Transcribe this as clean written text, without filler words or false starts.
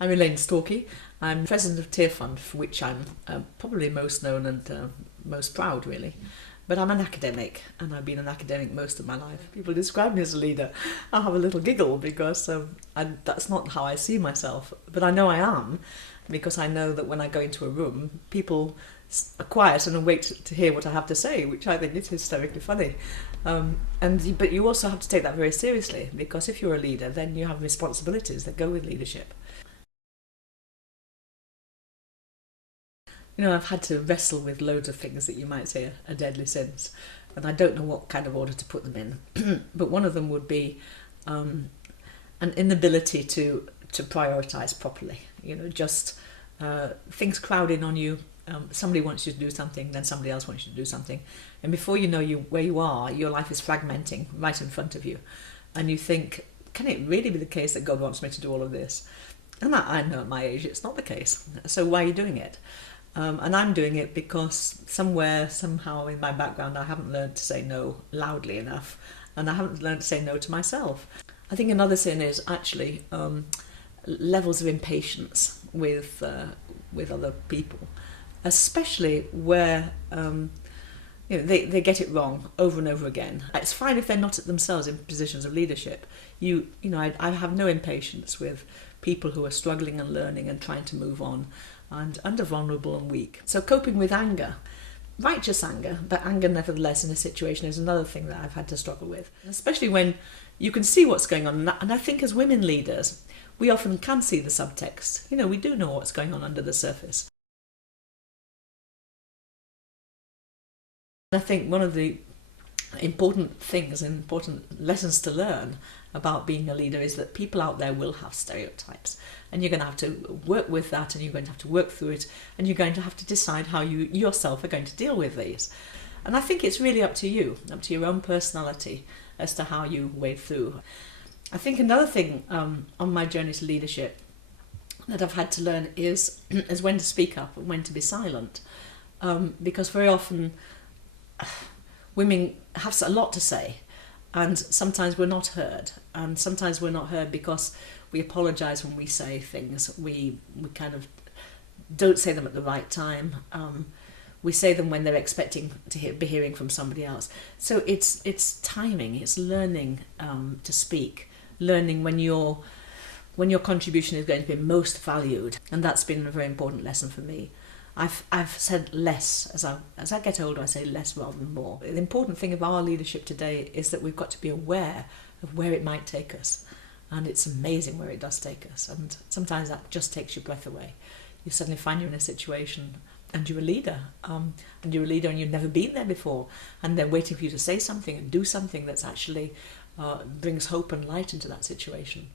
I'm Elaine Storkey. I'm president of Tier Fund, for which I'm probably most known and most proud, really. But I'm an academic, and I've been an academic most of my life. People describe me as a leader. I have a little giggle because that's not how I see myself. But I know I am, because I know that when I go into a room, people are quiet and wait to hear what I have to say, which I think is hysterically funny. But you also have to take that very seriously, because if you're a leader, then you have responsibilities that go with leadership. You know, I've had to wrestle with loads of things that you might say are deadly sins, and I don't know what kind of order to put them in. But one of them would be an inability to prioritise properly. You know, just things crowd in on you. Somebody wants you to do something, then somebody else wants you to do something, and before you know where you are, your life is fragmenting right in front of you, and you think, can it really be the case that God wants me to do all of this? And I know at my age it's not the case. So why are you doing it? And I'm doing it because somehow in my background, I haven't learned to say no loudly enough, and I haven't learned to say no to myself. I think another sin is actually levels of impatience with other people, especially where they get it wrong over and over again. It's fine if they're not themselves in positions of leadership. I have no impatience with people who are struggling and learning and trying to move on, and are vulnerable and weak. So coping with anger, righteous anger, but anger nevertheless in a situation is another thing that I've had to struggle with, especially when you can see what's going on. And I think as women leaders, we often can see the subtext. You know, we do know what's going on under the surface. I think one of the important things and important lessons to learn about being a leader is that people out there will have stereotypes, and you're going to have to work with that, and you're going to have to work through it, and you're going to have to decide how you yourself are going to deal with these. And I think it's really up to you, up to your own personality, as to how you wade through. I think another thing on my journey to leadership that I've had to learn is when to speak up and when to be silent, because very often women have a lot to say, and sometimes we're not heard, and sometimes we're not heard because we apologise when we say things. We kind of don't say them at the right time. We say them when they're expecting to be hearing from somebody else. So it's timing. It's learning to speak, learning when your contribution is going to be most valued, and that's been a very important lesson for me. I've said less. As I get older, I say less rather than more. The important thing of our leadership today is that we've got to be aware of where it might take us, and it's amazing where it does take us, and sometimes that just takes your breath away. You suddenly find you're in a situation and you're a leader, and you've never been there before, and they're waiting for you to say something and do something that's actually brings hope and light into that situation.